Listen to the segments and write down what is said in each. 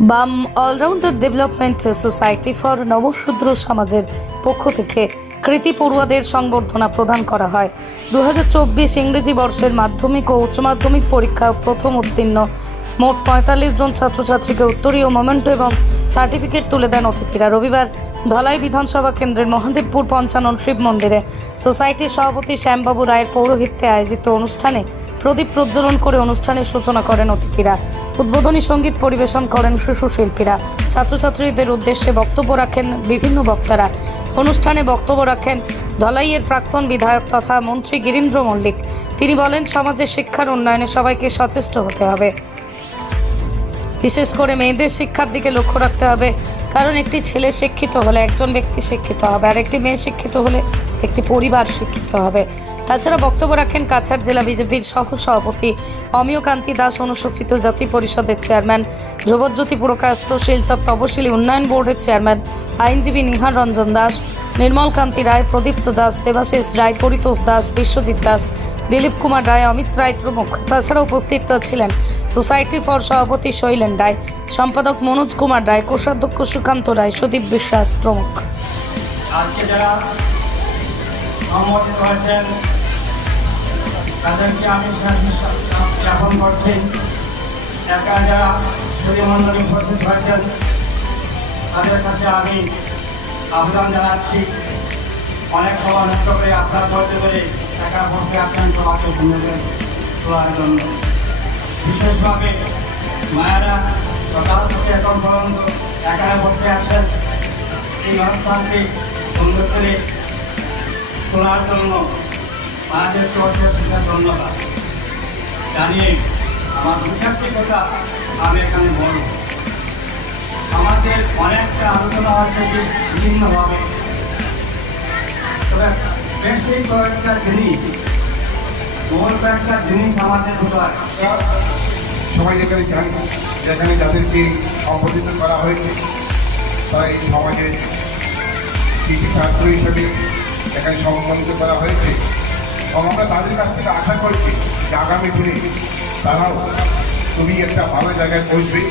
বাম allrounder development society for নবশূদ্র সমাজের পক্ষ থেকে কৃতি পড়ুয়াদের সংবর্ধনা প্রদান করা হয়। 2024 ইংরেজি বর্ষের মাধ্যমিক ও উচ্চ মাধ্যমিক পরীক্ষা প্রথম উত্তীর্ণ মোট 45 জন ছাত্রছাত্রীকে উত্তরীয় মোমেন্টো এবং সার্টিফিকেট তুলে দেন অতিথিরা। রবিবার ধলাই বিধানসভা কেন্দ্রের মহাদেবপুর পঞ্চানন শিব মন্দিরে সোসাইটির সভাপতি শ্যামবাবু রায়ের পৌরোহিত্যে আয়োজিত অনুষ্ঠানে প্রদীপ প্রজ্বলন করে অনুষ্ঠানের সূচনা করেন অতিথিরা। উদ্বোধনী সঙ্গীত পরিবেশন করেন শিশু শিল্পীরা। ছাত্রছাত্রীদের উদ্দেশ্যে বক্তব্য রাখেন বিভিন্ন বক্তারা। অনুষ্ঠানে বক্তব্য রাখেন ধলাইয়ের প্রাক্তন বিধায়ক তথা মন্ত্রী গিরীন্দ্র মল্লিক। তিনি বলেন, সমাজের শিক্ষার উন্নয়নে সবাইকে সচেষ্ট হতে হবে, বিশেষ করে মেয়েদের শিক্ষার দিকে লক্ষ্য রাখতে হবে। কারণ একটি ছেলে শিক্ষিত হলে একজন ব্যক্তি শিক্ষিত হবে, আর একটি মেয়ে শিক্ষিত হলে একটি পরিবার শিক্ষিত হবে। তাছাড়া বক্তব্য রাখেন কাছাড় জেলা বিজেপির সহ সভাপতি অমিয় কান্তি দাস, অনুসূচিত জাতি পরিষদের চেয়ারম্যান ধ্রুবজ্যোতি পুরকায়স্থ, শিলচর তপশিলি উন্নয়ন বোর্ডের চেয়ারম্যান আইনজীবী নিহার রঞ্জন দাস, নির্মল কান্তি রায়, প্রদীপ্ত দাস, দেবাশিস রায়, পরিতোষ দাস, বিশ্বজিৎ দাস, দিলীপ কুমার রায়, অমিত রায় প্রমুখ। তাছাড়া উপস্থিত ছিলেন সোসাইটি ফর সভাপতি শৈলেন রায়, সম্পাদক মনোজ কুমার রায়, কোষাধ্যক্ষ সুকান্ত রায়, সুদীপ বিশ্বাস প্রমুখ। আজকে যারা সম্মানিত হয়েছেন তাদেরকে আমি জ্ঞাপন করছি। একা যারা সুধীমণ্ডলী উপস্থিত হয়েছেন তাদের কাছে আমি আবেদন জানাচ্ছি, অনেক সময় নষ্ট করে আপনার বলতে পেরে একা পক্ষে আছেন সবাইকে ভূমিকা তোলার জন্য। বিশেষভাবে মায়েরা সকাল থেকে এখন পর্যন্ত একারে বসে আছেন এই অনুষ্ঠানটি সুন্দর করে তোলার জন্য মায়েদেরকে অশেষ ধন্যবাদ জানিয়ে আমার দুঃখার্থী কথা আমি এখানে বলব। আমাদের অনেকটা আলোচনা হচ্ছে যে বিভিন্নভাবে, তবে বেশি কয়েকটা জিনিস আমাদের উপর সবাই যেখানে যান, যেখানে যাদেরকে সম্বোধিত করা হয়েছে তারা এই সমাজের কৃষি ছাত্র হিসেবে এখানে সম্বোধিত করা হয়েছে, এবং আমরা তাদের কাছ থেকে আশা করছি যে আগামী দিনে তারাও খুবই একটা ভালো জায়গায় পৌঁছবে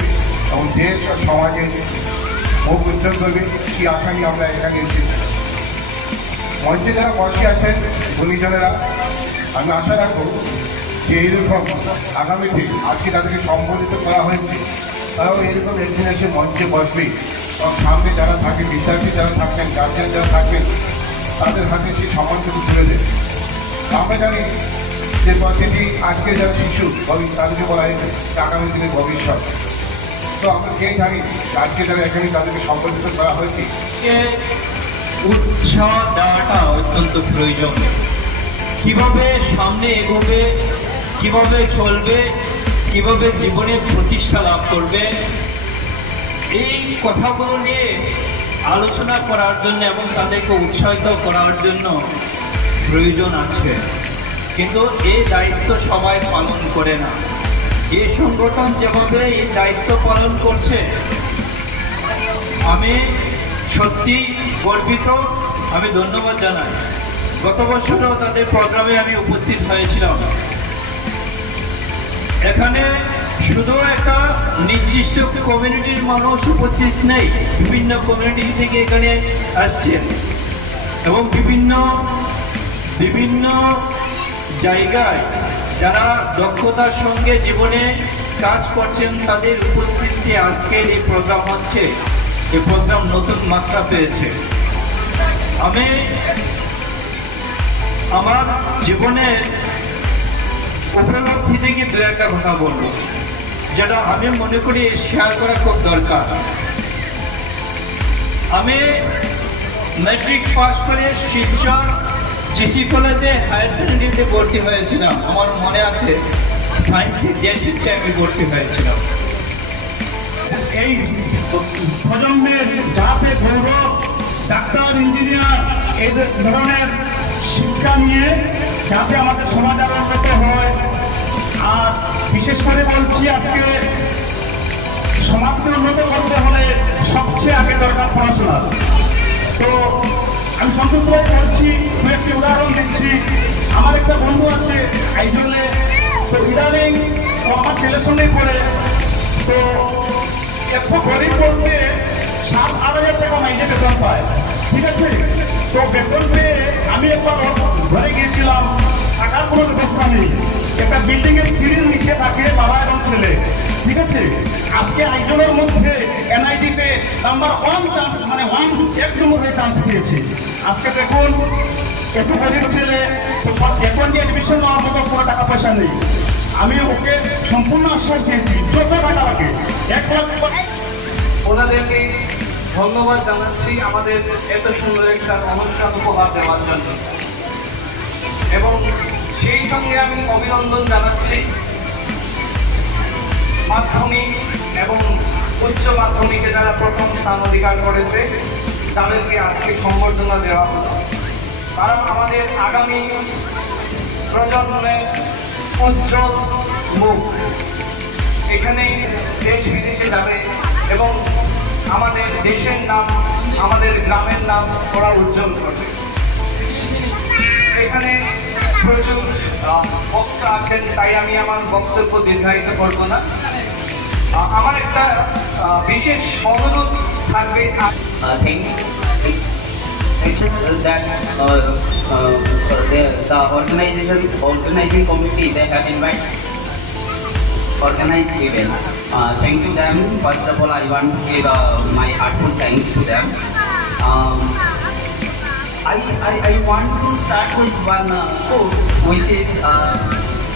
এবং দেশ ও সমাজের মুখ উজ্জ্বল করবে, সেই আশা নিয়ে আমরা এখানে এসেছি। মঞ্চে যারা বসে আছেন গুণীজনেরা, আমি আশা রাখবো যে এইরকম আগামীতে আজকে তাদেরকে সম্বোধিত করা হয়েছে তারাও এইরকম একদিন এসে মঞ্চে বসবে এবং সামনে যারা থাকে, বিদ্যার্থী যারা থাকবেন, গার্জিয়ান যারা থাকবেন, তাদের হাতে সেই সম্মানটুকু তুলে দেবে। আমরা জানি যে প্রতিটি আজকে যারা শিশু তাদেরকে বলা হয়েছে আগামী দিনের ভবিষ্যৎ। তো আমরা সেই জানি আজকে যারা এখানে তাদেরকে সম্বোধিত করা হয়েছে, উৎসাহ দেওয়াটা অত্যন্ত প্রয়োজন। কিভাবে সামনে এগোবে, কিভাবে চলবে, কিভাবে জীবনে প্রতিষ্ঠা লাভ করবে, এই কথাগুলো নিয়ে আলোচনা করার জন্য এবং তাদেরকে উৎসাহিত করার জন্য প্রয়োজন আছে। কিন্তু এই দায়িত্ব সবাই পালন করে না। এই সংগঠন যেভাবে এই দায়িত্ব পালন করছে আমি সত্যি গর্বিত, আমি ধন্যবাদ জানাই। গত বছরও তাদের প্রোগ্রামে আমি উপস্থিত হয়েছিলাম। এখানে শুধু একটা নির্দিষ্ট কমিউনিটির মানুষ উপস্থিত নেই, বিভিন্ন কমিউনিটি থেকে এখানে আসছেন এবং বিভিন্ন জায়গায় যারা দক্ষতার সঙ্গে জীবনে কাজ করছেন তাদের উপস্থিতি আজকের এই প্রোগ্রাম হচ্ছে। এই প্রোগ্রাম নতুন মাত্রা পেয়েছে। আমি আমার জীবনের উপলব্ধি থেকে দু একটা কথা বলবো, যেটা আমি মনে করি শেয়ার করা খুব দরকার। আমি ম্যাট্রিক পাস করে শিলচর জিসি কলেজে হায়ার সেকেন্ডারিতে ভর্তি হয়েছিলাম। আমার মনে আছে সায়েন্সে যে শিক্ষায় আমি ভর্তি হয়েছিলাম। এই প্রজন্মের যাতে গৌরব, ডাক্তার, ইঞ্জিনিয়ার এই ধরনের শিক্ষা নিয়ে যাতে আমাদের সমাজ আরো উন্নত হয়। আর বিশেষ করে বলছি, আজকে সমাজকে উন্নত করতে হলে সবচেয়ে আগে দরকার পড়াশোনা। তো আমি সন্তুষ্ট হয়ে বলছি, দু একটি উদাহরণ দিচ্ছি। আমার একটা বন্ধু আছে আইজলে, তো ইদানিং আমার ছেলের সঙ্গে করে, তো এত গরিব বলতে 7-8 হাজার টাকা মাইনে বেতন পায়, ঠিক আছে? তো বেতন পেয়ে আমি একবার ওর ঘরে গিয়েছিলাম, থাকার কোনো ব্যবস্থা নেই, একটা বিল্ডিং এর সিঁড়ির নিচে থাকে বাবা এবং ছেলে, ঠিক আছে? আজকে একজনের মধ্যে এনআইটিতে নাম্বার 1 চান্স, মানে 1 নম্বরে চান্স পেয়েছে। আজকে দেখুন এত গরিব ছেলে, তো এখন যে অ্যাডমিশন নেওয়ার মতো কোনো টাকা পয়সা নেই। আমি ওকে সম্পূর্ণ আশ্বাস দিয়েছি, যত টাকা লাগে 1 লাখ। ওনাদেরকে ধন্যবাদ জানাচ্ছি আমাদের এত সুন্দর একটা অনুষ্ঠান উপহার দেওয়ার জন্য, এবং সেই সঙ্গে আমি অভিনন্দন জানাচ্ছি মাধ্যমিক এবং উচ্চ মাধ্যমিকে যারা প্রথম স্থান অধিকার করেছে তাদেরকে আজকে সংবর্ধনা দেওয়া হলো। কারণ আমাদের আগামী প্রজন্মের উজ্জ্বল মুখ এখানে দেশ বিদেশে যাবে এবং আমাদের দেশের নাম, আমাদের গ্রামের নাম ওরা উজ্জ্বল করবে। এখানে প্রচুর বক্তা আছেন, তাই আমি আমার বক্তব্য দীর্ঘায়িত করব না। আমার একটা বিশেষ অনুরোধ থাকবে। that the organizing committee, they have invited organized event. Thank you them. First of all, I want to give my heartfelt thanks to them. I want to start with one quote, which is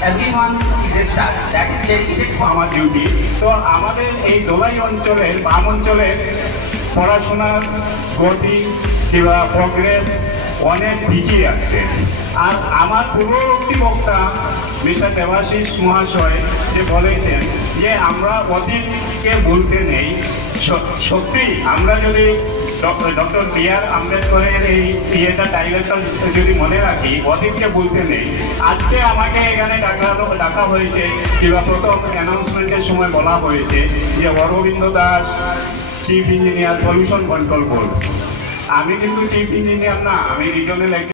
everyone is a star. That is dedicated for আমার duty. তো আমাদের এই দোলাই অঞ্চলের, বাম অঞ্চলের পড়াশোনার গতি কিংবা প্রগ্রেস অনেক পিছিয়ে আছে। আর আমার পূর্ববর্তী বক্তা মিস্টার দেবাশিস মহাশয় যে বলেছেন যে আমরা অতীতকে ভুলতে নেই, সত্যি আমরা যদি ডক্টর বি.আর. আম্বেদকরের এই থিয়েটার ডাইরেক্টর যদি মনে রাখি, অতীতকে ভুলতে নেই। আজকে আমাকে এখানে ডাকা হয়েছে কিংবা প্রথম অ্যানাউন্সমেন্টের সময় বলা হয়েছে যে Arabinda Das chief engineer, pollution control board. আমি কিন্তু চিফ ইঞ্জিনিয়ার না, আমি রিজনাল